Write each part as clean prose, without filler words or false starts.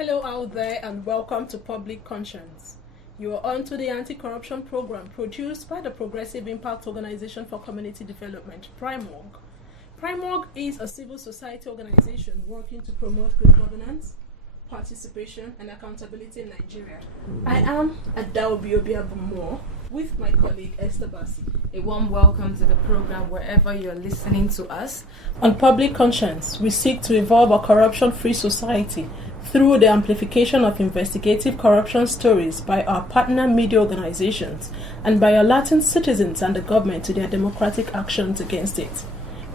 Hello out there and welcome to Public Conscience. You are on to the anti-corruption program produced by the Progressive Impact Organization for Community Development, PRIMORG. PRIMORG is a civil society organization working to promote good governance, participation and accountability in Nigeria. I am Adaobi Obiabumo with my colleague Esther Bassi. A warm welcome to the program wherever you're listening to us. On Public Conscience, we seek to evolve a corruption-free society through the amplification of investigative corruption stories by our partner media organizations and by alerting citizens and the government to their democratic actions against it.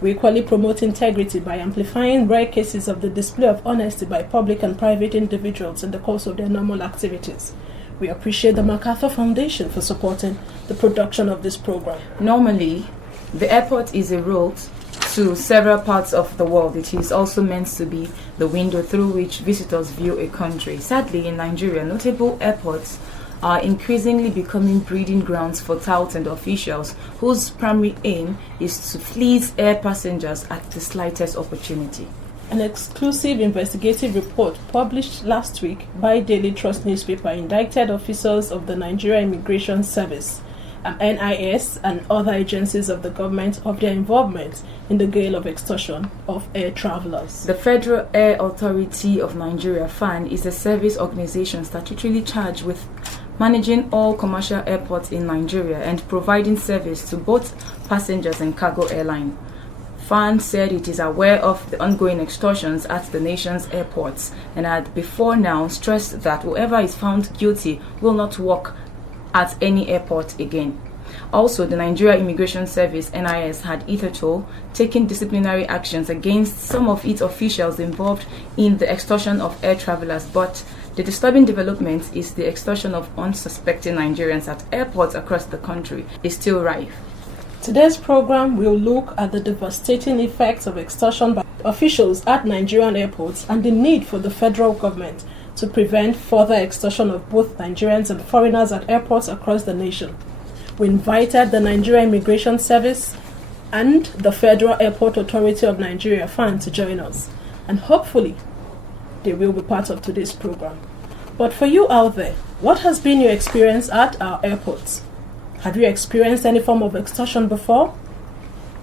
We equally promote integrity by amplifying rare cases of the display of honesty by public and private individuals in the course of their normal activities. We appreciate the MacArthur Foundation for supporting the production of this program. Normally, the airport is a road to several parts of the world. It is also meant to be the window through which visitors view a country. Sadly, in Nigeria, notable airports are increasingly becoming breeding grounds for touts and officials whose primary aim is to fleece air passengers at the slightest opportunity. An exclusive investigative report published last week by Daily Trust newspaper indicted officers of the Nigeria Immigration Service, NIS, and other agencies of the government of their involvement in the gale of extortion of air travelers. The Federal Air Authority of Nigeria, FAN, is a service organization statutorily charged with managing all commercial airports in Nigeria and providing service to both passengers and cargo airline. FAN said it is aware of the ongoing extortions at the nation's airports and had before now stressed that whoever is found guilty will not work at any airport again. Also, the Nigeria Immigration Service, NIS, had hitherto taken disciplinary actions against some of its officials involved in the extortion of air travelers, but the disturbing development is the extortion of unsuspecting Nigerians at airports across the country is still rife. Today's program will look at the devastating effects of extortion by officials at Nigerian airports and the need for the federal government to prevent further extortion of both Nigerians and foreigners at airports across the nation. We invited the Nigeria Immigration Service and the Federal Airport Authority of Nigeria, FAN, to join us, and hopefully they will be part of today's program. But for you out there, what has been your experience at our airports? Have you experienced any form of extortion before?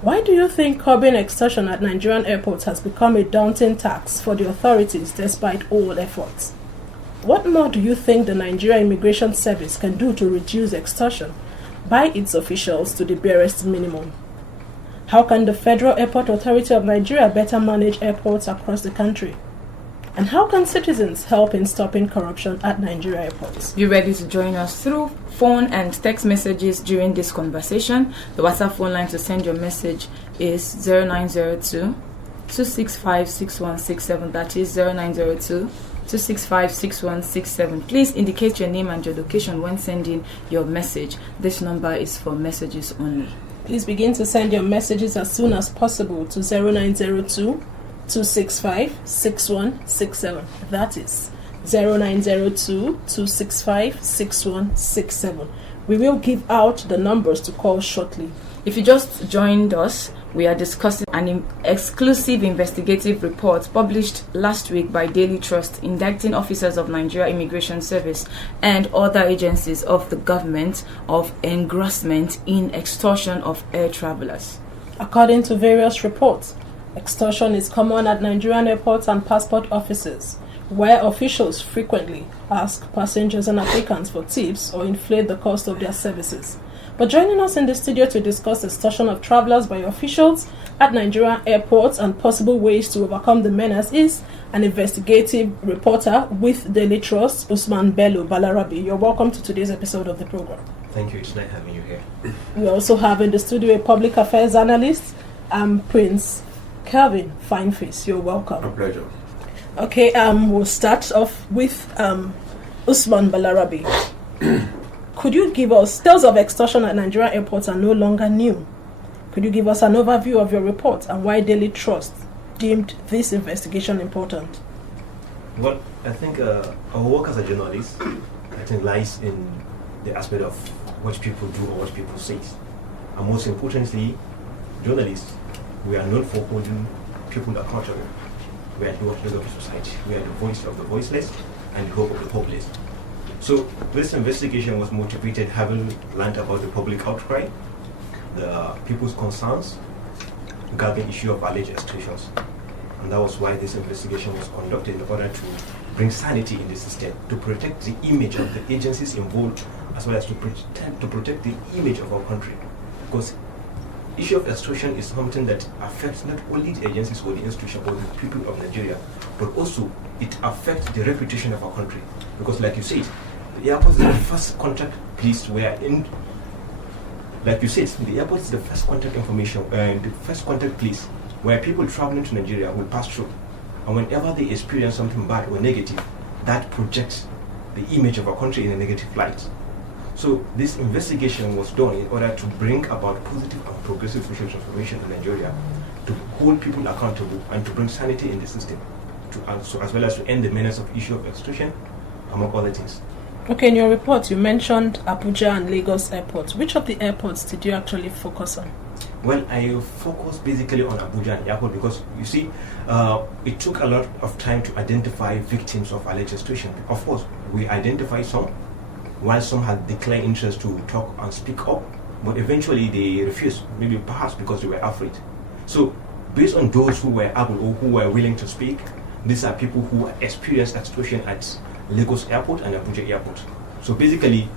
Why do you think curbing extortion at Nigerian airports has become a daunting task for the authorities despite all efforts? What more do you think the Nigeria Immigration Service can do to reduce extortion by its officials to the barest minimum? How can the Federal Airport Authority of Nigeria better manage airports across the country? And how can citizens help in stopping corruption at Nigeria airports? Be ready to join us through phone and text messages during this conversation. The WhatsApp phone line to send your message is 0902 265 6167. That is 0902 265 6167. Please indicate your name and your location when sending your message. This number is for messages only. Please begin to send your messages as soon as possible to 0902 265 6167. That is 0902 265 6167. We will give out the numbers to call shortly. If you just joined us, we are discussing an exclusive investigative report published last week by Daily Trust indicting officers of Nigeria Immigration Service and other agencies of the government of engrossment in extortion of air travelers. According to various reports, extortion is common at Nigerian airports and passport offices, where officials frequently ask passengers and applicants for tips or inflate the cost of their services. But joining us in the studio to discuss extortion of travelers by officials at Nigerian airports and possible ways to overcome the menace is an investigative reporter with Daily Trust, Usman Bello Balarabi. You're welcome to today's episode of the program. Thank you. It's nice having you here. We also have in the studio a public affairs analyst, Prince Kelvin Fineface. You're welcome. A pleasure. Okay, we'll start off with Usman Balarabi. Could you give us, tales of extortion at Nigerian airports are no longer new. Could you give us an overview of your report and why Daily Trust deemed this investigation important? Well, I think our work as a journalist, I think, lies in the aspect of what people do or what people say. And most importantly, journalists, we are known for holding people accountable. We are the watchdog of society. We are the voice of the voiceless. and the hope of the hopeless. So this investigation was motivated having learned about the public outcry, the people's concerns regarding the issue of alleged extortions. And that was why this investigation was conducted, in order to bring sanity in the system, to protect the image of the agencies involved, as well as to protect the image of our country. Because the issue of extortion is something that affects not only the agencies or the institutions or the people of Nigeria, but also it affects the reputation of our country. Because like you said, the airport is the first contact place where like you said, the airport is the first contact information, the first contact place where people traveling to Nigeria will pass through. And whenever they experience something bad or negative, that projects the image of our country in a negative light. So this investigation was done in order to bring about positive and progressive social transformation in Nigeria, to hold people accountable and to bring sanity in the system, as well as to end the menace of issue of extortion, among other things. Okay, in your report you mentioned Abuja and Lagos airports. Which of the airports did you actually focus on? Well, I focused basically on Abuja and airport because, you see, it took a lot of time to identify victims of alleged extortion. Of course, we identified some, while some had declared interest to talk and speak up, but eventually they refused, maybe perhaps because they were afraid. So, based on those who were able or who were willing to speak, these are people who experienced extortion at Lagos Airport and Abuja Airport. So basically,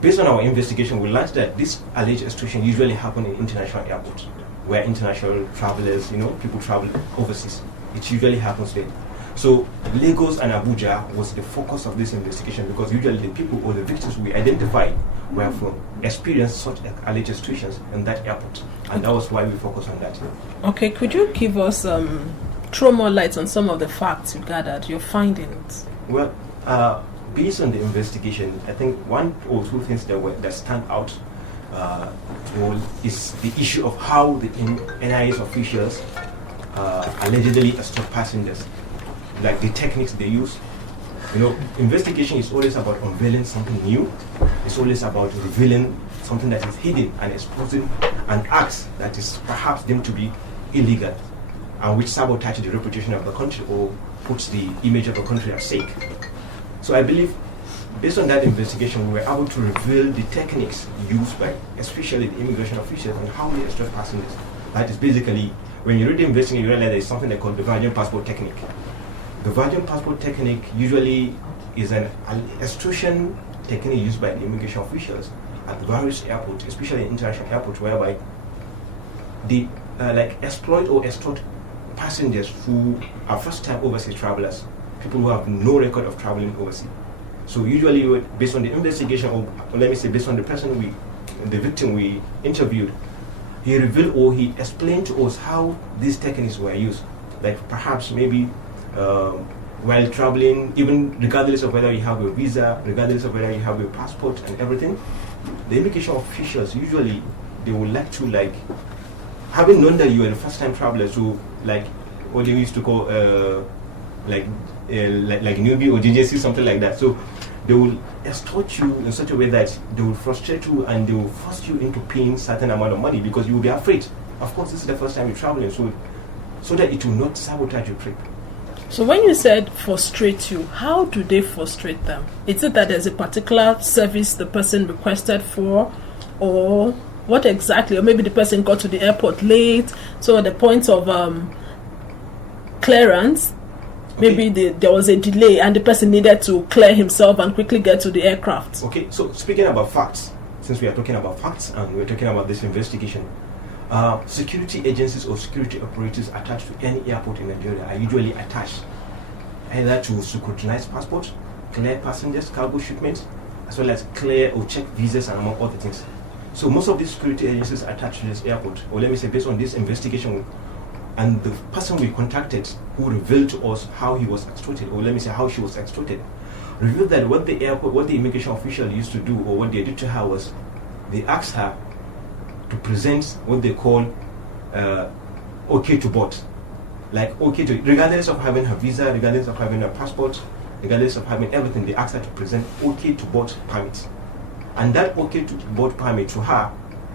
based on our investigation, we learned that this alleged extortion usually happen in international airports, where international travelers, people travel overseas. It usually happens there. So Lagos and Abuja was the focus of this investigation, because usually the people or the victims we identified were from experienced such alleged extortions in that airport, and that was why we focused on that. Okay, could you give us throw more light on some of the facts you gathered, your findings? Well, based on the investigation, I think one or two things that stand out is the issue of how the NIS officials allegedly extort passengers, like the techniques they use. Investigation is always about unveiling something new. It's always about revealing something that is hidden and exposing an act that is perhaps deemed to be illegal, and which sabotages the reputation of the country or puts the image of the country at stake. So I believe, based on that investigation, we were able to reveal the techniques used by especially the immigration officials and how they extort passengers. That is basically, when you read the investigation, you realize there is something they call the virgin passport technique. The virgin passport technique usually is an extortion technique used by the immigration officials at various airports, especially international airports, whereby they exploit or extort passengers who are first-time overseas travelers, people who have no record of traveling overseas. So usually, based on the investigation, or let me say, based on the the victim we interviewed, he revealed or he explained to us how these techniques were used. Like perhaps maybe while traveling, even regardless of whether you have a visa, regardless of whether you have a passport and everything, the immigration officials usually, they would like to, having known that you are the first-time traveler, so what they used to call like newbie or JJC, something like that. So they will extort you in such a way that they will frustrate you and they will force you into paying certain amount of money, because you will be afraid. Of course, this is the first time you're traveling, so that it will not sabotage your trip. So when you said frustrate you, how do they frustrate them? Is it that there's a particular service the person requested for, or what exactly? Or maybe the person got to the airport late, so at the point of clearance, maybe there was a delay and the person needed to clear himself and quickly get to the aircraft. Okay, so speaking about facts, since we are talking about facts and we're talking about this investigation, security agencies or security operators attached to any airport in Nigeria are usually attached either to scrutinize passports, clear passengers, cargo shipments, as well as clear or check visas and among other things. So most of these security agencies attached to this airport, or let me say based on this investigation, and the person we contacted who revealed to us how he was extorted, or let me say how she was extorted, revealed that what the immigration official used to do, or what they did to her, was they asked her to present what they call okay to board. Regardless of having her visa, regardless of having her passport, regardless of having everything, they asked her to present okay to board permit. And that okay to board permit, to her,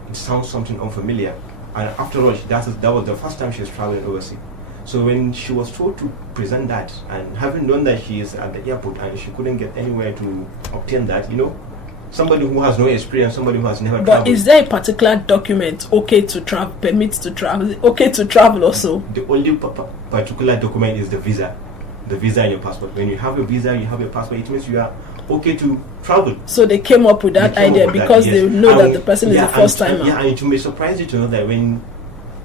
it sounds something unfamiliar. And after all, that was the first time she was traveling overseas. So when she was told to present that, and having known that she is at the airport and she couldn't get anywhere to obtain that, somebody who has no experience, somebody who has never traveled. But is there a particular document okay to travel, permits to travel, okay to travel also? The only particular document is the visa. The visa and your passport. When you have a visa, you have a passport, it means you are okay to travel. So they came up with that idea because they know that the person is the first timer. Yeah, and it may surprise you to know that when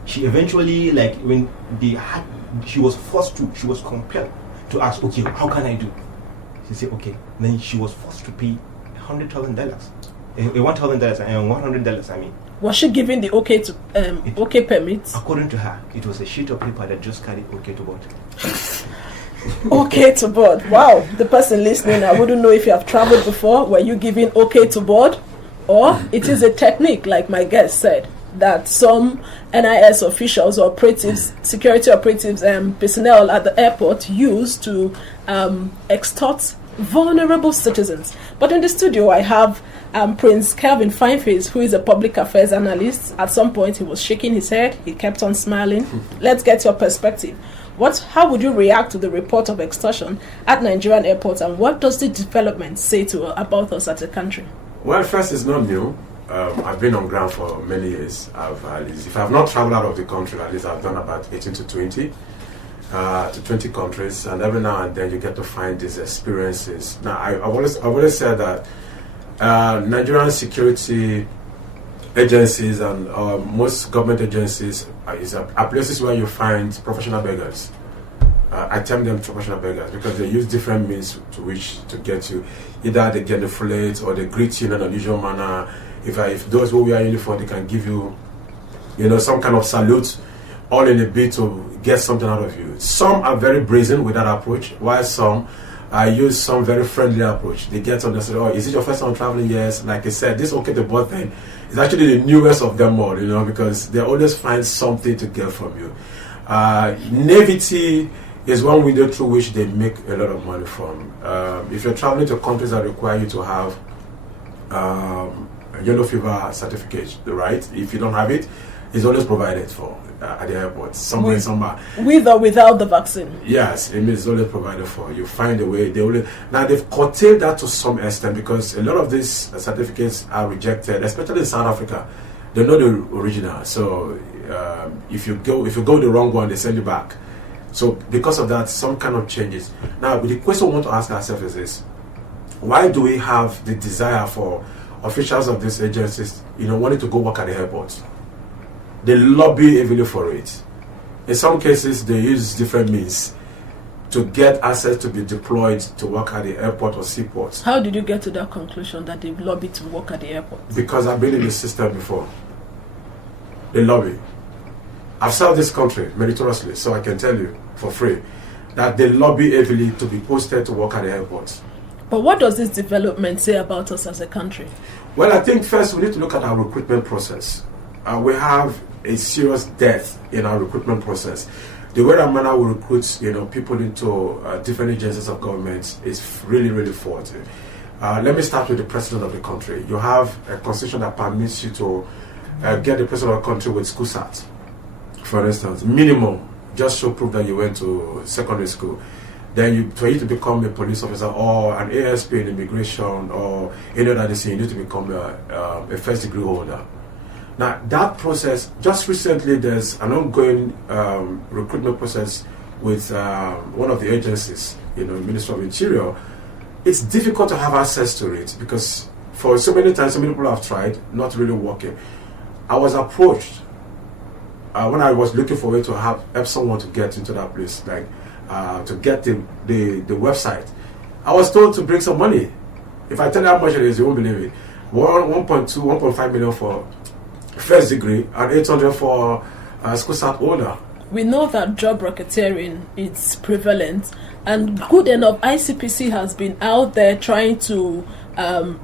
she eventually, she was compelled to ask, okay, how can I do? She said, okay. Then she was forced to pay $100,000, $1,000 and $100. I mean, was she given the okay to okay permits? According to her, it was a sheet of paper that just carried okay to board. Okay to board. Wow, the person listening, I wouldn't know if you have traveled before. Were you given okay to board, or it is a technique, like my guest said, that some NIS officials or operatives, security operatives, and personnel at the airport use to extort vulnerable citizens. But in the studio, I have Prince Kelvin Fineface, who is a public affairs analyst. At some point, he was shaking his head. He kept on smiling. Let's get your perspective. How would you react to the report of extortion at Nigerian airports, and what does the development say about us as a country? Well, first, it's not new. I've been on ground for many years. If I've not traveled out of the country, at least I've done about 18 to 20 countries, and every now and then you get to find these experiences. Now, I've always said that Nigerian security agencies and most government agencies are places where you find professional beggars. I term them professional beggars because they use different means to get you. Either they genuflect or they greet you in an unusual manner. If those who wear uniform, they can give you, some kind of salute, all in a bid to get something out of you. Some are very brazen with that approach, while some use some very friendly approach. They get on and say, "Oh, is it your first time traveling?" Yes. Like I said, this okay to board thing is actually the newest of them all, because they always find something to get from you. Naivety is one window through which they make a lot of money from. If you're traveling to countries that require you to have a yellow fever certificate, right? If you don't have it, it's always provided for at the airport, somewhere. With or without the vaccine? Yes, it is always provided for. You find a way. Now, they've curtailed that to some extent because a lot of these certificates are rejected, especially in South Africa. They're not the original. So if you go the wrong one, they send you back. So because of that, some kind of changes. Now, the question we want to ask ourselves is this: why do we have the desire for officials of these agencies, wanting to go work at the airport? They lobby heavily for it. In some cases, they use different means to get access to be deployed to work at the airport or seaports. How did you get to that conclusion that they lobby to work at the airport? Because I've been in the system before. They lobby. I've served this country meritoriously, so I can tell you for free that they lobby heavily to be posted to work at the airports. But what does this development say about us as a country? Well, I think first we need to look at our recruitment process. We have a serious dearth in our recruitment process. The way that manner we recruit, people into different agencies of government is really, really faulty. Let me start with the president of the country. You have a constitution that permits you to get the president of the country with school cert, for instance, minimum, just show proof that you went to secondary school. Then for you to become a police officer or an ASP in immigration or any other thing, you need to become a first degree holder. Now, that process, just recently there's an ongoing recruitment process with one of the agencies, Ministry of Interior. It's difficult to have access to it because for so many times, so many people have tried, not really working. I was approached when I was looking for a way to help someone to get into that place, to get the website. I was told to bring some money. If I tell you how much it is, you won't believe it. 1.2, 1.5 million for first degree and 800 for school cert holder. We know that job racketeering is prevalent, and good enough, ICPC has been out there trying to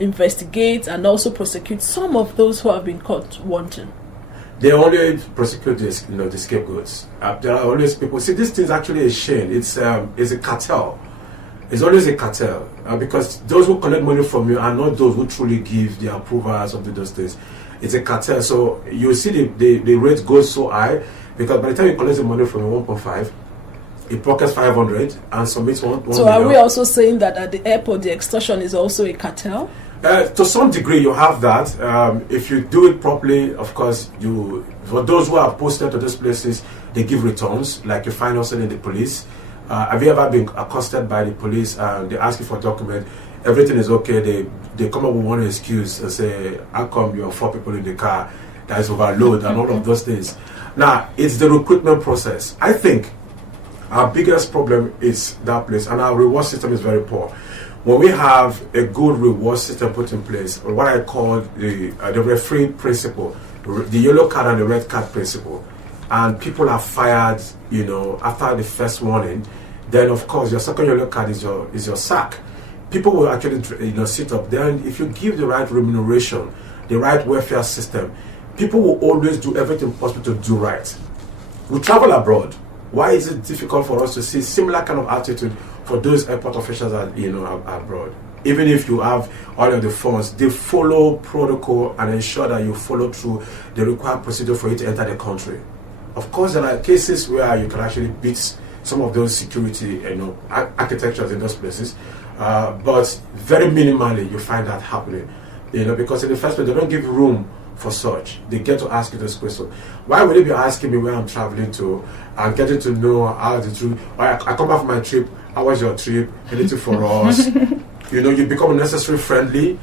investigate and also prosecute some of those who have been caught wanting. They only prosecute the scapegoats. There are always people. See, this thing is actually a shame. It's a cartel. It's always a cartel because those who collect money from you are not those who truly give the approvals of those things. It's a cartel. So you see the rate goes so high because by the time you collect the money from you 1.5, he pockets 500 and submits one So are we also saying that at the airport the extortion is also a cartel? To some degree, you have that. If you do it properly, of course, for those who are posted to these places, they give returns, like you find also in the police. Have you ever been accosted by the police and they ask you for a document? Everything is okay. They come up with one excuse and say, how come you have 4 people in the car? That is overload and all of those things. Now, it's the recruitment process. I think our biggest problem is that place, and our reward system is very poor. When we have a good reward system put in place, or what I call the referee principle, the yellow card and the red card principle, and people are fired, after the first warning, then of course your second yellow card is your sack. People will actually, sit up. Then if you give the right remuneration, the right welfare system, people will always do everything possible to do right. We travel abroad. Why is it difficult for us to see similar kind of attitude for those airport officials that abroad? Even if you have all of the funds, they follow protocol and ensure that you follow through the required procedure for you to enter the country. Of course, there are cases where you can actually beat some of those security, architectures in those places, but very minimally you find that happening. Because in the first place they don't give room for such. They get to ask you this question. Why would they be asking me where I'm traveling to and getting to know how the trip? I come back from my trip. How was your trip? Anything for us? You become unnecessarily friendly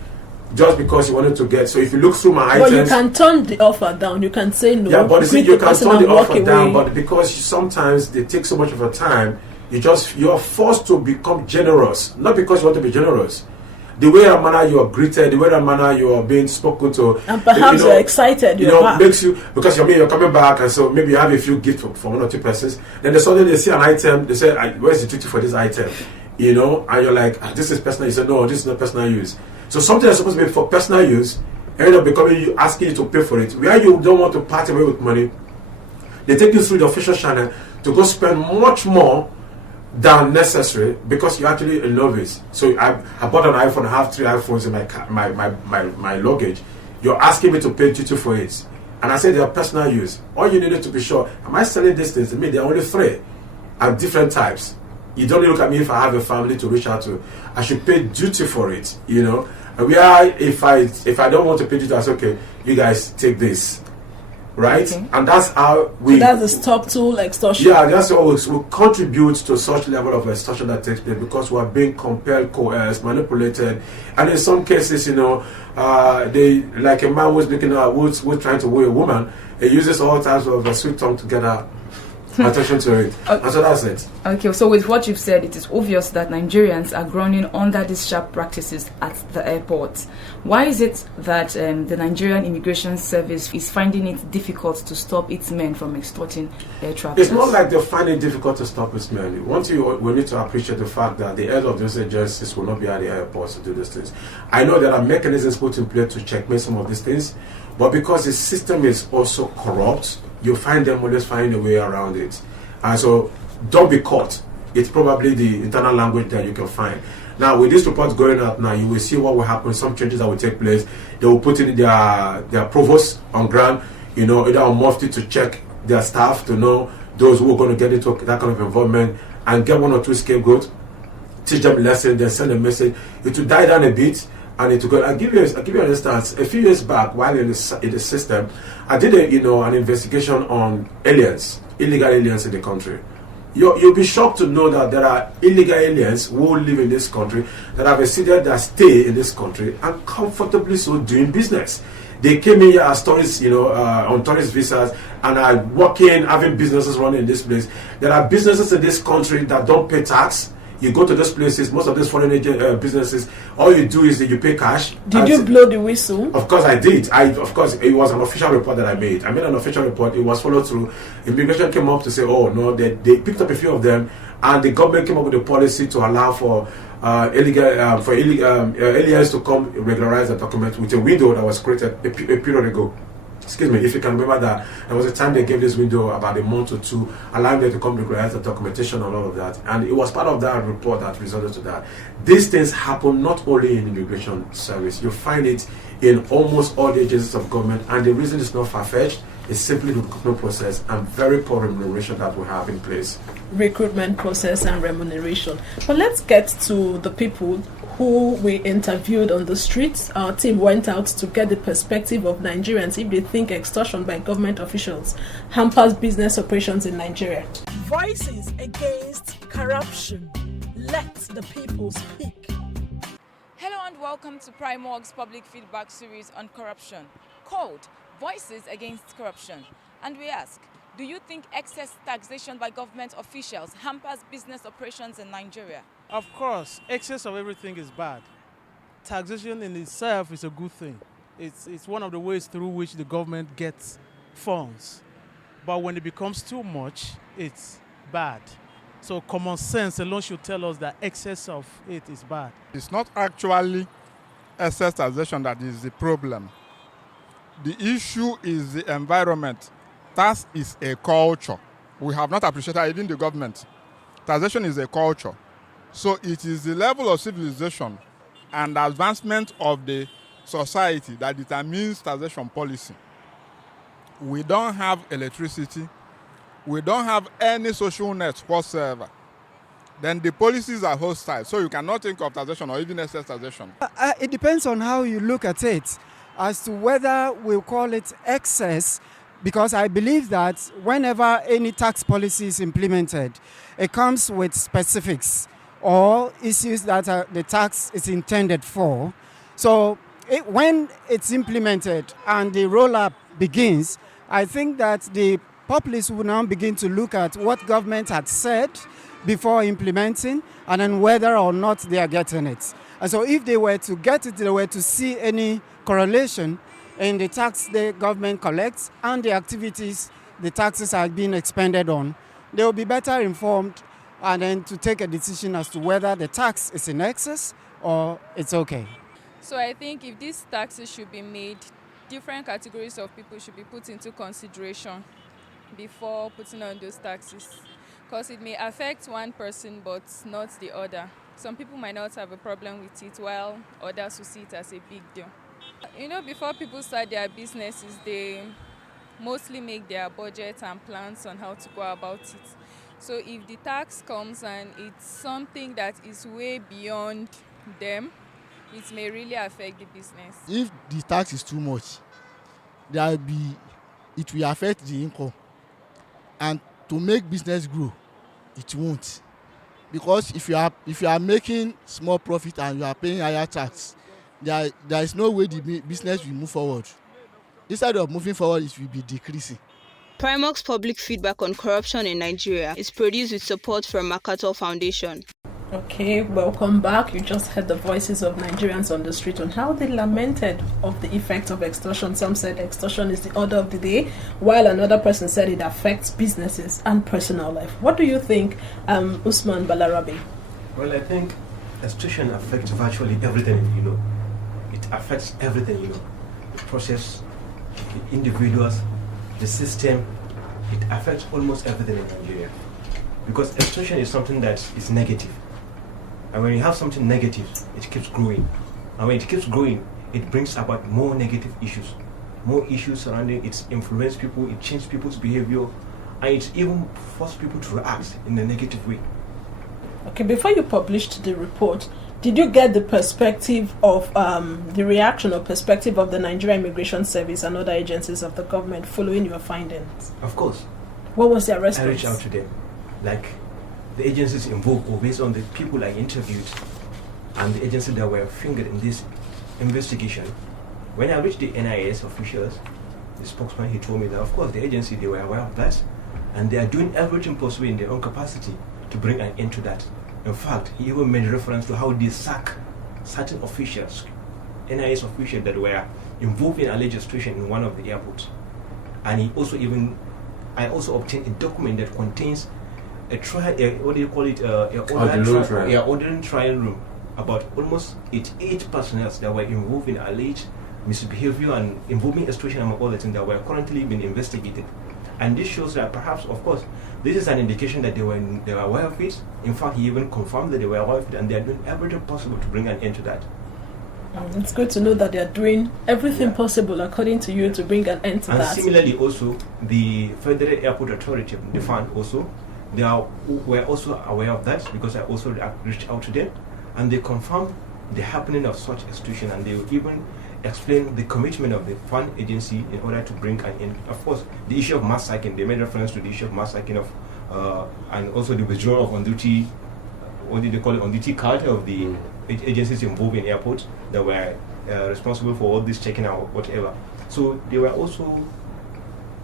just because you wanted to get. So if you look through my items, you can turn the offer down. You can say no. Yeah, but you can turn the offer down. But because sometimes they take so much of your time, you're forced to become generous. Not because you want to be generous. The way and manner you are greeted, the way and manner you are being spoken to, and perhaps you're excited. Makes you, because you're coming back, and so maybe you have a few gifts for 1 or 2 persons. Then suddenly they see an item, they say, "Where's the duty for this item?" And you're like, "This is personal." You say, "No, this is not personal use." So something that's supposed to be for personal use end up becoming you asking you to pay for it. Where you don't want to part away with money, they take you through the official channel to go spend much more than necessary because you're actually a novice. So I bought an iPhone. I have 3 iPhones in my luggage. You're asking me to pay duty for it, and I said they are personal use. All you needed to be sure: am I selling these things? To me, there are only 3 and different types. You don't look at me if I have a family to reach out to. I should pay duty for it. And if I don't want to pay duty, I say, okay, you guys take this. Right? Okay. And that's how that's the stop tool extortion. Yeah, that's how we contribute to such level of extortion that takes place because we are being compelled, coerced, manipulated, and in some cases, they like a man who's looking at who's trying to woo a woman, he uses all types of a sweet tongue to get her attention to it. And so that's it. Okay, so with what you've said, it is obvious that Nigerians are groaning under these sharp practices at the airport. Why is it that the Nigerian Immigration Service is finding it difficult to stop its men from extorting air travelers? It's not like they find it difficult to stop its men. We need to appreciate the fact that the head of those agencies will not be at the airports to do these things. I know there are mechanisms put in place to checkmate some of these things, but because the system is also corrupt, you find them always finding a way around it. And so don't be caught. It's probably the internal language that you can find. Now, with this report going out now, you will see what will happen, some changes that will take place. They will put in their provost on ground, either on Mufti to check their staff to know those who are going to get into that kind of involvement and get 1 or 2 scapegoats, teach them a lesson, then send a message. It will die down a bit. And it will go. I'll give you an instance. A few years back, while in the system, I did an investigation on illegal aliens in the country. You'll be shocked to know that there are illegal aliens who live in this country that have exceeded their stay in this country and comfortably so doing business. They came in here as tourists, on tourist visas and are working, having businesses running in this place. There are businesses in this country that don't pay tax. You go to those places, most of these foreign businesses, all you do is that you pay cash. Did you blow the whistle? Of course I did. Of course, it was an official report that I made. I made an official report. It was followed through. Immigration came up to say, oh, no, they picked up a few of them, and the government came up with a policy to allow for aliens to come regularize the document with a window that was created a period ago. Excuse me, if you can remember that, there was a time they gave this window about a month or 2, allowing them to come regularize the documentation and all of that. And it was part of that report that resulted to that. These things happen not only in immigration service. You find it in almost all the agencies of government, and the reason is not far-fetched. is simply the recruitment process and very poor remuneration that we have in place. Recruitment process and remuneration. But let's get to the people who we interviewed on the streets. Our team went out to get the perspective of Nigerians if they think extortion by government officials hampers business operations in Nigeria. Voices against corruption. Let the people speak. Hello and welcome to Primark's public feedback series on corruption, called Voices Against Corruption. And we ask, do you think excess taxation by government officials hampers business operations in Nigeria? Of course, excess of everything is bad. Taxation in itself is a good thing. It's one of the ways through which the government gets funds. But when it becomes too much, it's bad. So common sense alone should tell us that excess of it is bad. It's not actually excess taxation that is the problem. The issue is the environment. Tax is a culture. We have not appreciated even the government. Taxation is a culture. So it is the level of civilization and advancement of the society that determines taxation policy. We don't have electricity. We don't have any social net whatsoever. Then the policies are hostile. So you cannot think of taxation or even excess taxation. It depends on how you look at it as to whether we'll call it excess, because I believe that whenever any tax policy is implemented, it comes with specifics or issues that the tax is intended for. So when it's implemented and the roll-up begins, I think that the populace will now begin to look at what government had said before implementing and then whether or not they are getting it. And so if they were to get it, they were to see any correlation in the tax the government collects and the activities the taxes are being expended on, they will be better informed and then to take a decision as to whether the tax is in excess or it's okay. So I think if these taxes should be made, different categories of people should be put into consideration before putting on those taxes, because it may affect one person but not the other. Some people might not have a problem with it, while others will see it as a big deal. You know, before people start their businesses, they mostly make their budget and plans on how to go about it. So if the tax comes and it's something that is way beyond them, it may really affect the business. If the tax is too much, it will affect the income. And to make business grow, it won't. Because if you are making small profit and you are paying higher tax, there is no way the business will move forward. Instead of moving forward, it will be decreasing. Primark's public feedback on corruption in Nigeria is produced with support from MacArthur Foundation. Okay, welcome back. You just heard the voices of Nigerians on the street on how they lamented of the effect of extortion. Some said extortion is the order of the day, while another person said it affects businesses and personal life. What do you think, Usman Balarabe? Well, I think extortion affects virtually everything, It affects everything, The process, the individuals, the system. It affects almost everything in Nigeria. Because extortion is something that is negative. And when you have something negative, it keeps growing. And when it keeps growing, it brings about more negative issues. More issues surrounding it, influence people, it changes people's behavior, and it even forces people to react in a negative way. Okay, before you published the report, did you get the perspective of the reaction or perspective of the Nigerian Immigration Service and other agencies of the government following your findings? Of course. What was their response? I reached out to them. Like the agencies involved, or based on the people I interviewed and the agencies that were fingered in this investigation. When I reached the NIS officials, the spokesman, he told me that of course the agency, they were aware of that and they are doing everything possible in their own capacity to bring an end to that. In fact, he even made reference to how they sack certain officials, NIS officials that were involved in alleged extortion in one of the airports. And I also obtained a document that contains a trial, ordinary trial room about almost 88 personnel that were involved in alleged misbehavior and involving extortion among other things that were currently being investigated. And this shows that perhaps, of course, this is an indication that they were aware of it. In fact, he even confirmed that they were aware of it and they are doing everything possible to bring an end to that. It's good to know that they are doing everything possible, according to you, to bring an end to And that. similarly, also the Federal Airport Authority, the fund, also were also aware of that, because I also reached out to them, and they confirmed the happening of such extortion, and they will even explain the commitment of the fund agency in order to bring an end. Of course, the issue of mass sacking, they made reference to the issue of mass sacking of, and also the withdrawal of on-duty, what did they call it, on-duty culture of the agencies involved in airports that were responsible for all this checking out, whatever. So they were also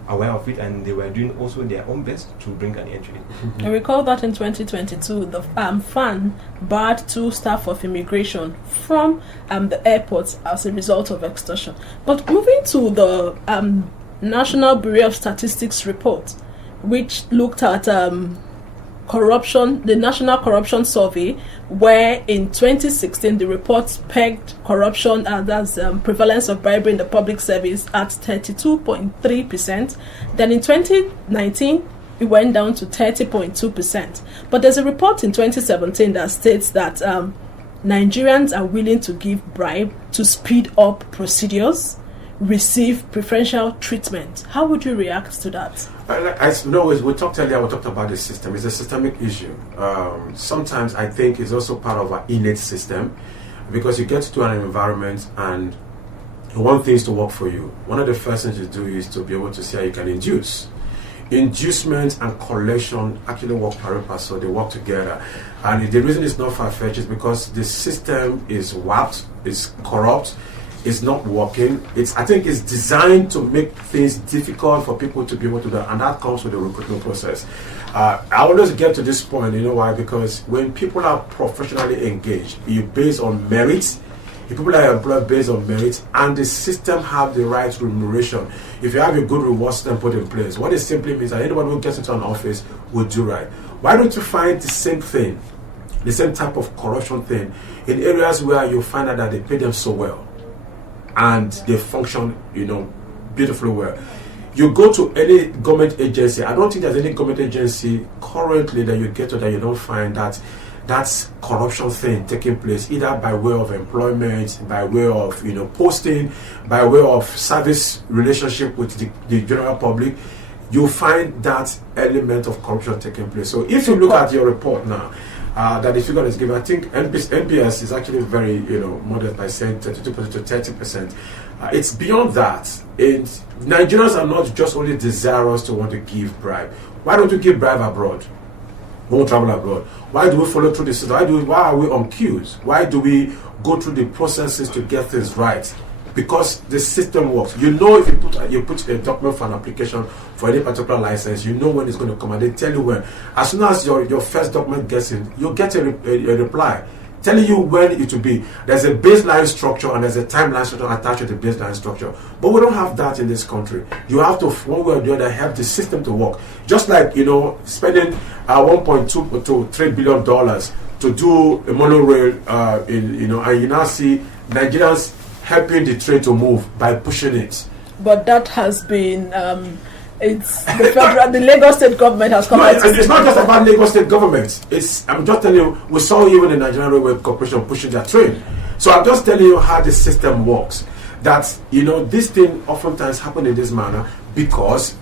aware of it, and they were doing also their own best to bring an end to it. I recall that in 2022, the FAN barred 2 staff of immigration from the airports as a result of extortion. But moving to the National Bureau of Statistics report, which looked at corruption, the National Corruption Survey, where in 2016 the report pegged corruption and prevalence of bribery in the public service at 32.3%. Then in 2019 it went down to 30.2%. But there's a report in 2017 that states that Nigerians are willing to give bribe to speed up procedures, receive preferential treatment. How would you react to that? We talked earlier, we talked about the system. It's a systemic issue. Sometimes I think it's also part of our innate system, because you get to an environment and you want things to work for you. One of the first things you do is to be able to see how you can induce. Inducement and collection actually work pari passu, so they work together. And the reason it's not far-fetched is because the system is warped, it's corrupt, it's not working. I think it's designed to make things difficult for people to be able to do, and that comes with the recruitment process. I always get to this point, you know why? Because when people are professionally engaged, based on merit, if people are employed based on merit, and the system have the right remuneration, if you have a good reward system put in place, what it simply means that anyone who gets into an office will do right. Why don't you find the same thing, the same type of corruption thing, in areas where you find out that they pay them so well and they function, beautifully well? You go to any government agency, I don't think there's any government agency currently that you get to that you don't find that's corruption thing taking place, either by way of employment, by way of posting, by way of service relationship with the general public. You find that element of corruption taking place. So if you look at your report now, that the figure is given, I think NPS is actually very modest by saying 32% to 30%. It's beyond that. Nigerians are not just only desirous to want to give bribe. Why don't you give bribe abroad? Won't travel abroad. Why do we follow through the system? Why are we on queues? Why do we go through the processes to get things right? Because the system works. If you put a document for an application for any particular license, you know when it's going to come, and they tell you when. As soon as your first document gets in, you'll get a reply telling you when it will be. There's a baseline structure and there's a timeline structure attached to the baseline structure. But we don't have that in this country. You have to, one way or the other, help the system to work. Just like, spending $1.2 to $3 billion to do a monorail, and you now see Nigerians helping the train to move by pushing it. But that has been... the Lagos State government has come out. It's not just about Lagos State government. I'm just telling you, we saw even the Nigerian Railway Corporation pushing their train. So I'm just telling you how the system works. That this thing oftentimes happen in this manner because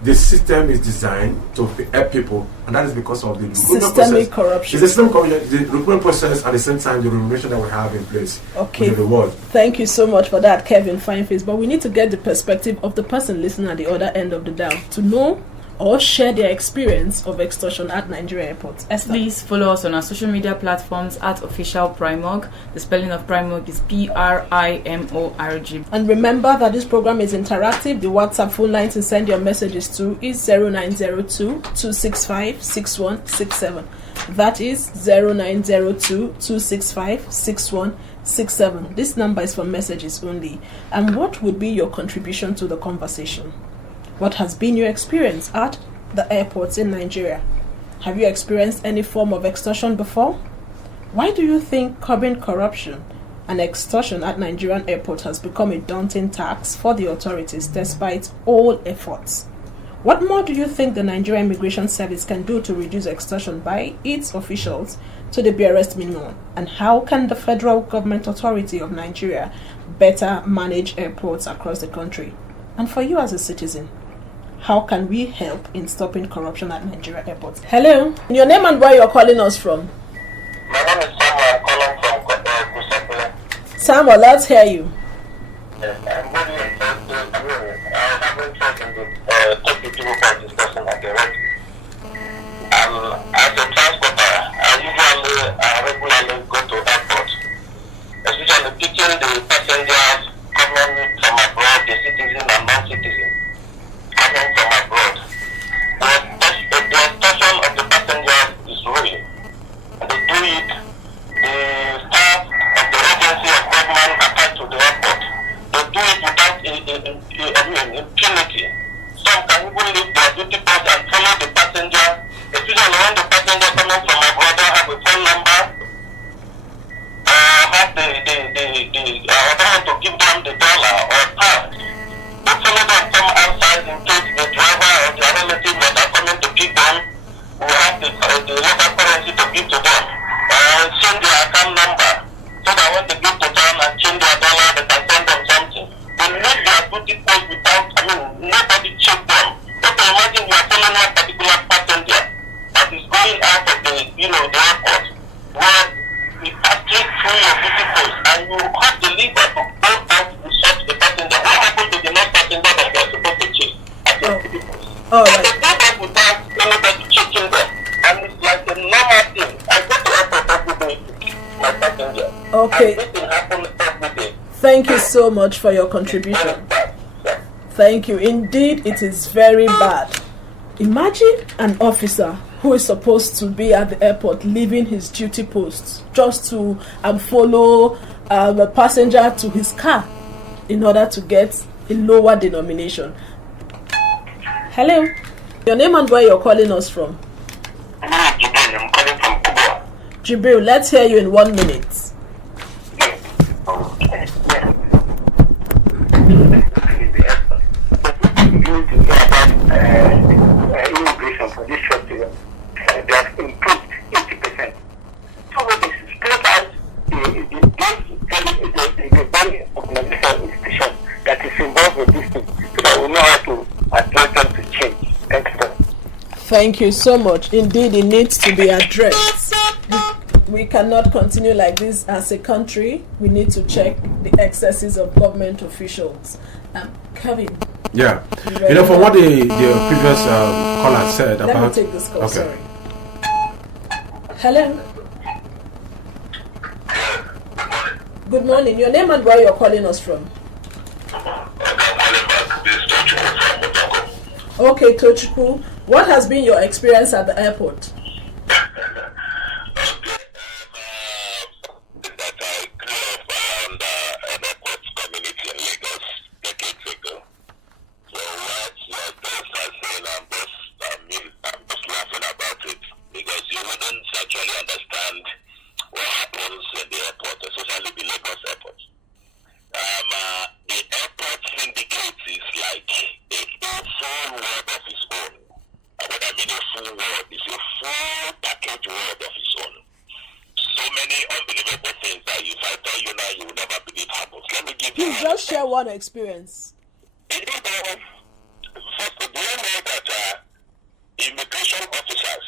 the system is designed to help people, and that is because of the systemic corruption. The systemic corruption, the recruitment process, at the same time the remuneration that we have in place. Okay. The reward. Thank you so much for that, Kevin Fineface. But we need to get the perspective of the person listening at the other end of the dial to know or share their experience of extortion at Nigeria airports. Esther. Please follow us on our social media platforms at official Primorg. The spelling of Primorg is PRIMORG. And remember that this program is interactive. The WhatsApp phone line to send your messages to is 0902-265-6167. That is 0902-265-6167. This number is for messages only. And what would be your contribution to the conversation? What has been your experience at the airports in Nigeria? Have you experienced any form of extortion before? Why do you think curbing corruption and extortion at Nigerian airports has become a daunting task for the authorities despite all efforts? What more do you think the Nigerian Immigration Service can do to reduce extortion by its officials to the barest minimum? And how can the Federal Government Authority of Nigeria better manage airports across the country? And for you as a citizen, how can we help in stopping corruption at Nigeria airports? Hello, your name and where you're calling us from? My name is Samuel. I'm calling from Kusapula. Samuel, let's hear you. Yes, I'm really interested. I have interest in the take the people for discussion at the right. As a transporter, I regularly go to airport, especially picking the passengers coming from abroad, the citizens and non-citizens coming from abroad. The extortion of the passengers is real. And they do it. The staff of the agency of government attached to the airport, they do it without impunity. Some can even leave their duty post and follow the passenger, especially when the passenger coming from abroad don't have a phone number, have the don't want to give them the dollar or pound. They follow them from outside in case the driver or their relative that are coming to pick them will have the local currency to give to them. Change their account number so that when they get to town and change their dollar, they can send them something. They leave their duty post without, nobody check them. Just imagine you are following a particular passenger that is going out of the airport, where you actually through your duty post and you have the lever to go out to search the passenger. What happened to the next passenger that they are supposed to check at the duty post? All So right. they do that without anybody checking them. And it's like a normal thing. I go to airport every day to keep my passenger. Okay. And this thing happens every day. Thank you so much for your contribution. Thank you. Indeed, it is very bad. Imagine an officer who is supposed to be at the airport leaving his duty post just to follow a passenger to his car in order to get a lower denomination. Hello. Your name and where you're calling us from? My name is Jibril. I'm calling from Cuba. Jibril, let's hear you in 1 minute. Immigration for this short period, they have improved 80%. So when they split out the very organizational institution that is involved with this thing, so that we know how to address them to change. Thanks, sir. Thank you so much. Indeed, it needs to be addressed. We cannot continue like this as a country. We need to check the excesses of government officials. Kevin. Yeah. From what the previous caller said Let about... me take this call, Okay. sorry. Hello. Good morning. Your name and where you're calling us from? Okay, Tochukwu. What has been your experience at the airport? Please just share one experience. Immigration officers,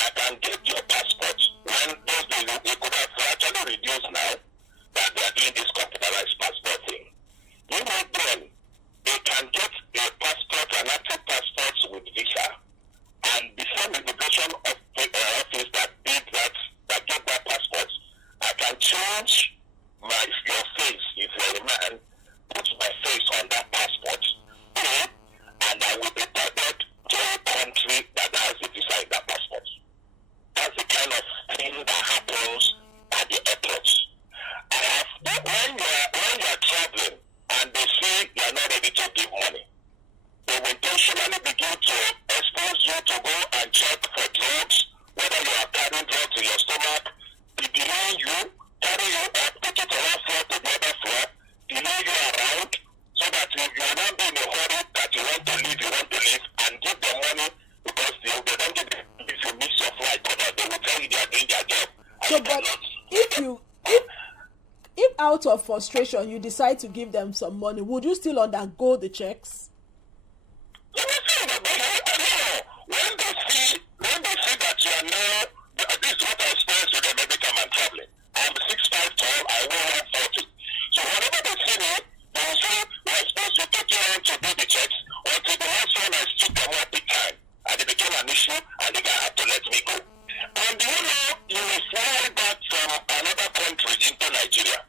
I can get your passport when those days we could have actually reduced now that they are doing this computerized passport thing. You know, then they can get a passport, an active passport with visa, and the same immigration office that did that get that passport, I can change your face if you're a man, put my face on that passport, and I will be deported to a country that has a visa in that passport. So, but if out of frustration you decide to give them some money, would you still undergo the checks? When they see that you are now, this is what I experienced with them every time I'm traveling. I'm 6'5" tall, I weigh 140. So whenever they see me, they will say, we're supposed to take you on to do the checks, until the last one I stood them up big time. And it became an issue, and the guy had to let me go. And do you know, you will fly back from another country into Nigeria.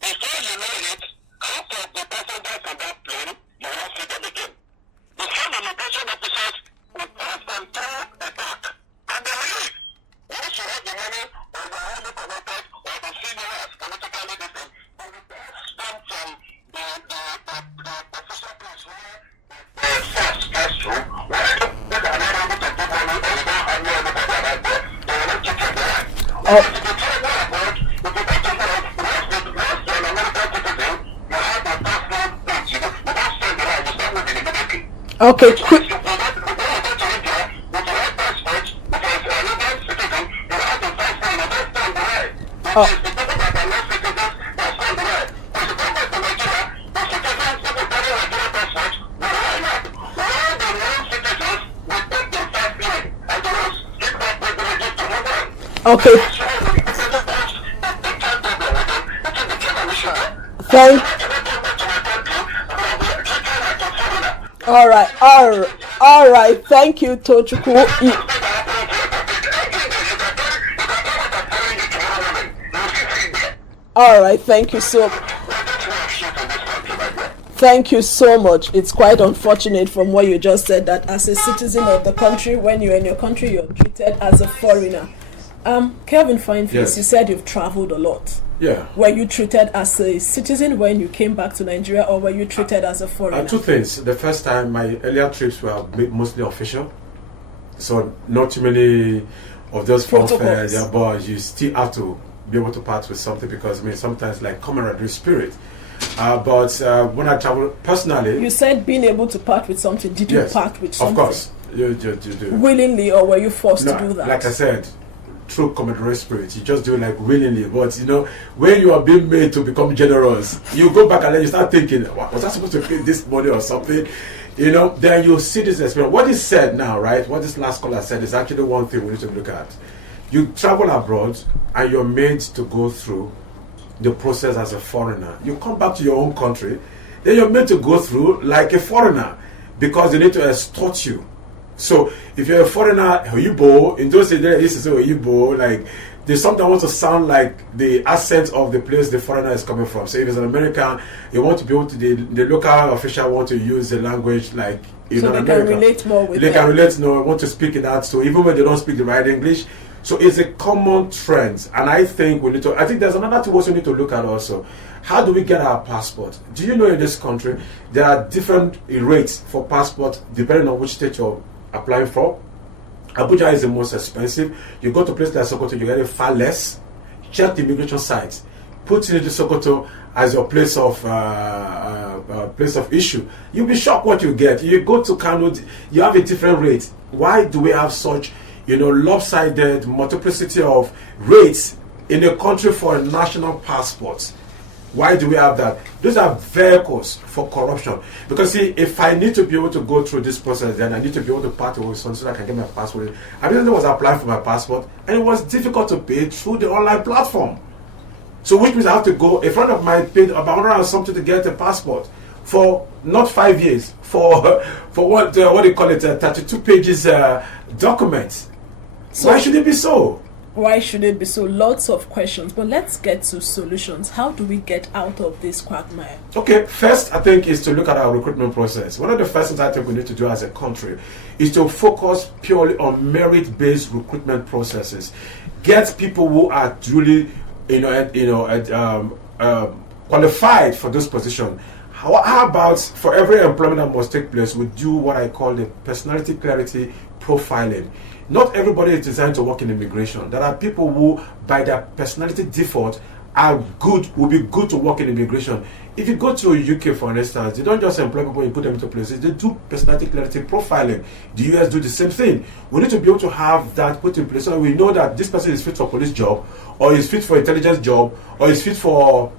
Before you know it, half of the passengers on that plane, you won't see them again. The some immigration officers will pass them through the back, and they will leave. Once you have the money, or you are highly connected, or they see you as politically different, they will pass them from the official place where they first pass through, where they are not able to do money, or you don't have no anybody around there, they will not take you there. If you travel abroad, if you go to Europe, once you're an American citizen, you have a passport that you don't send it out, you start with it immediately. Okay, quick. Okay. All right. Thank you, Tochukwu. All right. Thank you so much. It's quite unfortunate from what you just said that as a citizen of the country, when you're in your country, you're treated as a foreigner. Kelvin Fineface, yes. You said you've traveled a lot. Yeah. Were you treated as a citizen when you came back to Nigeria, or were you treated as a foreigner? Two things. The first time, my earlier trips were mostly official, so not too many of those fanfares. Yeah, but you still have to be able to part with something, because sometimes like camaraderie spirit. But when I travel personally, you said being able to part with something. Did you part with something? Of course, you do. Willingly, or were you forced to do that? Like I said, through camaraderie spirit, you just do it like willingly. But when you are being made to become generous, you go back and then you start thinking, was I supposed to pay this money or something? Then you see this experience. What is said now, right? What this last caller said is actually one thing we need to look at. You travel abroad and you're made to go through the process as a foreigner. You come back to your own country, then you're meant to go through like a foreigner, because they need to extort you. So if you're a foreigner, Oyibo, in those days they used to say Oyibo, like they sometimes want to sound like the accent of the place the foreigner is coming from. So if it's an American, you want to be able to, the local official want to use the language like so they can relate more with them. They can relate more, want to speak in that. So even when they don't speak the right English, so it's a common trend. And I think there's another thing also we need to look at also. How do we get our passport? Do you know in this country there are different rates for passport depending on which state you're applying for? Abuja is the most expensive. You go to places like Sokoto, you get it far less. Check the immigration sites. Put in Sokoto as your place of issue. You'll be shocked what you get. You go to Kano, you have a different rate. Why do we have such, lopsided multiplicity of rates in a country for a national passport? Why do we have that? Those are vehicles for corruption. Because see, if I need to be able to go through this process, then I need to be able to part with something so that I can get my passport. I recently was applying for my passport, and it was difficult to pay through the online platform. So which means I have to go, a friend of mine paid about 100 or something to get a passport for not 5 years, for what do you call it, 32 pages document. So why should it be so? Why should it be so? Lots of questions, but let's get to solutions. How do we get out of this quagmire? Okay, first I think is to look at our recruitment process. One of the first things I think we need to do as a country is to focus purely on merit-based recruitment processes. Get people who are truly, qualified for this position. How about for every employment that must take place, we do what I call the personality clarity profiling. Not everybody is designed to work in immigration. There are people who, by their personality default, will be good to work in immigration. If you go to UK, for instance, they don't just employ people and put them into places. They do personality clarity profiling. The US do the same thing. We need to be able to have that put in place so that we know that this person is fit for police job, or is fit for intelligence job, or is fit for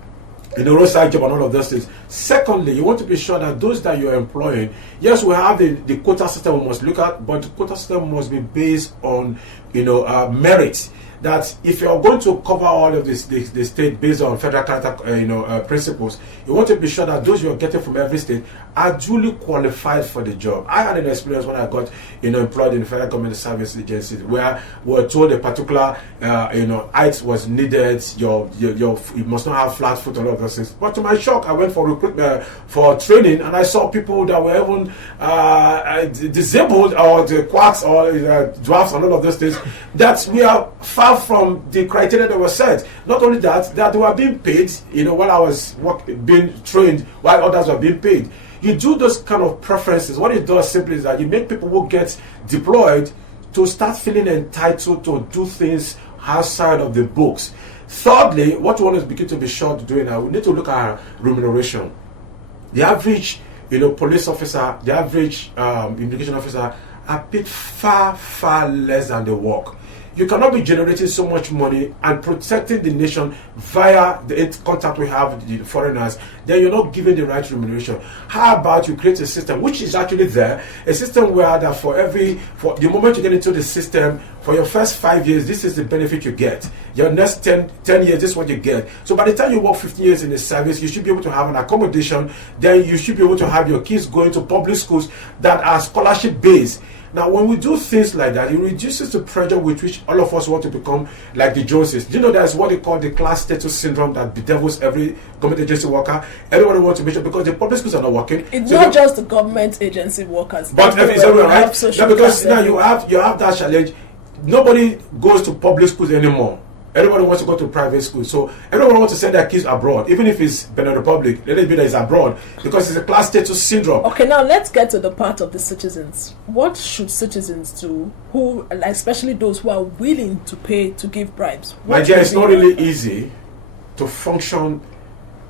roadside job and all of those things. Secondly, you want to be sure that those that you're employing, yes, we have the quota system we must look at, but the quota system must be based on merit. That if you're going to cover all of this, the state based on federal character, principles, you want to be sure that those you're getting from every state are duly qualified for the job. I had an experience when I got, employed in the federal government service agencies where we were told a particular, height was needed. You must not have flat foot and all of those things. But to my shock, I went for recruitment for training, and I saw people that were even disabled, or the quacks, or dwarfs, and all of those things. That we are far from the criteria that was set. Not only that they were being paid, while I was being trained, while others were being paid. You do those kind of preferences. What it does simply is that you make people who get deployed to start feeling entitled to do things outside of the books. Thirdly, what we want to begin to be sure to do now, we need to look at remuneration. The average, police officer, the average immigration officer are paid far, far less than they work. You cannot be generating so much money and protecting the nation via the contact we have with the foreigners, then you're not giving the right remuneration. How about you create a system, which is actually there, a system where that for the moment you get into the system, for your first 5 years, this is the benefit you get. Your next 10 years, this is what you get. So by the time you work 15 years in the service, you should be able to have an accommodation. Then you should be able to have your kids going to public schools that are scholarship based. Now, when we do things like that, it reduces the pressure with which all of us want to become like the Joneses. Do you know there's what they call the class status syndrome that bedevils every government agency worker? Everybody wants to make sure because the public schools are not working. It's not just the government agency workers. But it's everywhere, right? Because now you have that challenge. Nobody goes to public schools anymore. Everybody wants to go to private schools. So everyone wants to send their kids abroad, even if it's Benin Republic. Let it be that it's abroad because it's a class status syndrome. Okay, now let's get to the part of the citizens. What should citizens do, who, especially those who are willing to pay to give bribes? My dear, it's not really easy to function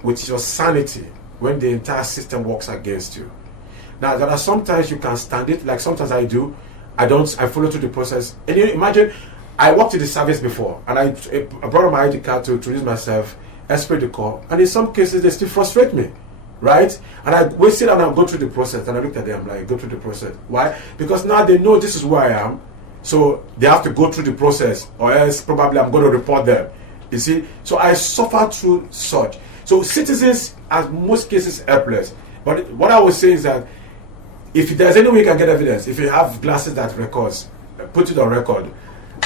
with your sanity when the entire system works against you. Now, there are sometimes you can stand it, like sometimes I do. I follow through the process. And you imagine, I worked in the service before, and I brought my ID card to introduce myself, expert the call, and in some cases they still frustrate me, right? And I sit down and go through the process, and I looked at them like, go through the process. Why? Because now they know this is who I am, so they have to go through the process, or else probably I'm going to report them. You see? So I suffer through such. So citizens are most cases helpless. But what I would say is that if there's any way you can get evidence, if you have glasses that records, put it on record,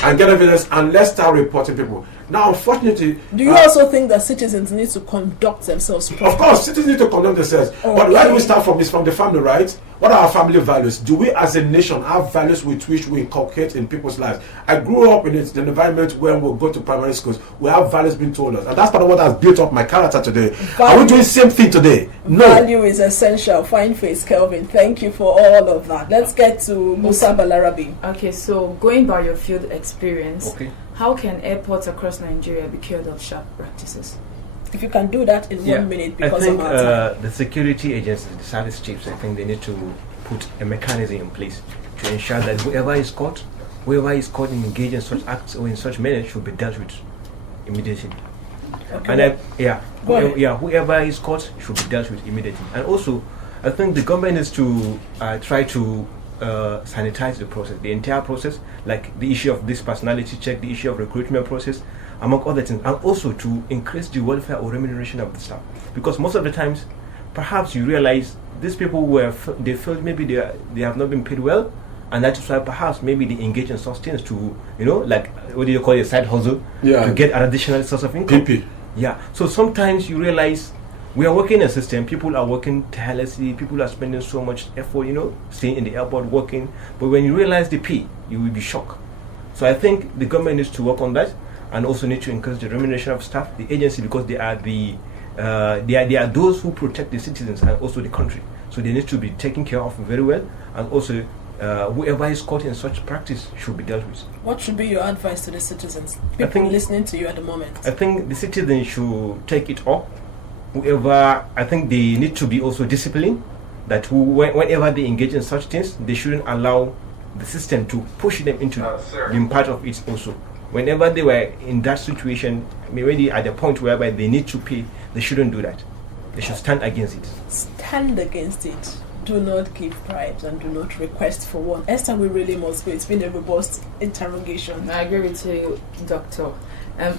and get evidence, and let's start reporting people. Now, unfortunately... Do you also think that citizens need to conduct themselves properly? Of course, citizens need to conduct themselves. Okay. But where do we start from? Is from the family, right? What are our family values? Do we as a nation have values with which we inculcate in people's lives? I grew up in an environment where we go to primary schools. We have values being told us. And that's part of what has built up my character today. Are we doing the same thing today? No. Value is essential. Fine face, Kelvin. Thank you for all of that. Let's get to Musa Balarabi. Okay, so going by your field experience, how can airports across Nigeria be cured of sharp practices? If you can do that in 1 minute, because of our time. The security agencies, the service chiefs, I think they need to put a mechanism in place to ensure that whoever is caught in engaging in such acts or in such manner should be dealt with immediately. Okay. And whoever is caught should be dealt with immediately. And also, I think the government is to try to sanitize the process, the entire process, like the issue of this personality check, the issue of recruitment process, among other things, and also to increase the welfare or remuneration of the staff. Because most of the times, perhaps you realize these people they felt maybe they have not been paid well, and that is why perhaps maybe they engage in such things to, like, what do you call it, side hustle, to get an additional source of income. PP. Yeah. So sometimes you realize we are working in a system, people are working tirelessly, people are spending so much effort, staying in the airport, working, but when you realize the pay, you will be shocked. So I think the government needs to work on that, and also need to increase the remuneration of staff, the agency, because they are they are those who protect the citizens and also the country. So they need to be taken care of very well, and also whoever is caught in such practice should be dealt with. What should be your advice to the citizens, people listening to you at the moment? I think the citizens should take it up. Whoever, I think they need to be also disciplined, that whenever they engage in such things, they shouldn't allow the system to push them into being part of it also. Whenever they were in that situation, maybe at the point whereby they need to pay, they shouldn't do that. They should stand against it. Stand against it. Do not give bribes and do not request for one. Esther, we really must go. It's been a robust interrogation. I agree with you, Doctor.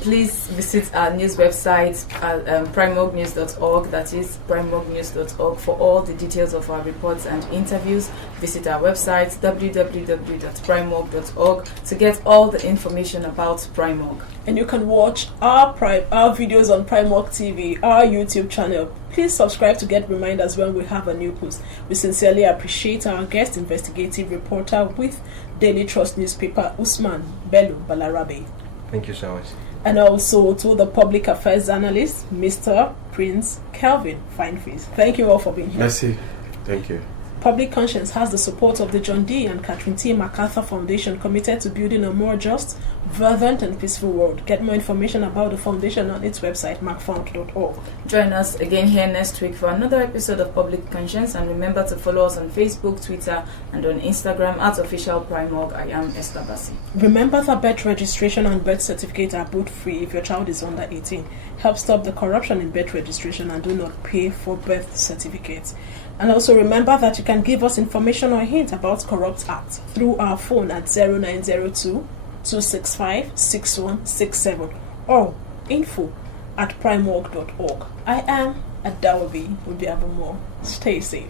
Please visit our news website at primorgnews.org, that is primorgnews.org, for all the details of our reports and interviews. Visit our website www.primorg.org to get all the information about Primorg. And you can watch our videos on Primorg TV, our YouTube channel. Please subscribe to get reminders when we have a new post. We sincerely appreciate our guest investigative reporter with Daily Trust newspaper, Usman Bello Balarabe. Thank you so much. And also to the public affairs analyst, Mr. Prince Kelvin Fineface. Thank you all for being here. Merci. Thank you. Public Conscience has the support of the John D. and Catherine T. MacArthur Foundation, committed to building a more just, vibrant and peaceful world. Get more information about the foundation on its website, macfound.org. Join us again here next week for another episode of Public Conscience, and remember to follow us on Facebook, Twitter and on Instagram at Official Primorg. I am Esther Bassi. Remember that birth registration and birth certificate are both free if your child is under 18. Help stop the corruption in birth registration and do not pay for birth certificates. And also remember that you can give us information or hint about corrupt acts through our phone at 0902-265-6167 or info@primorg.org. I am Adawabi Ubiabumo. Stay safe.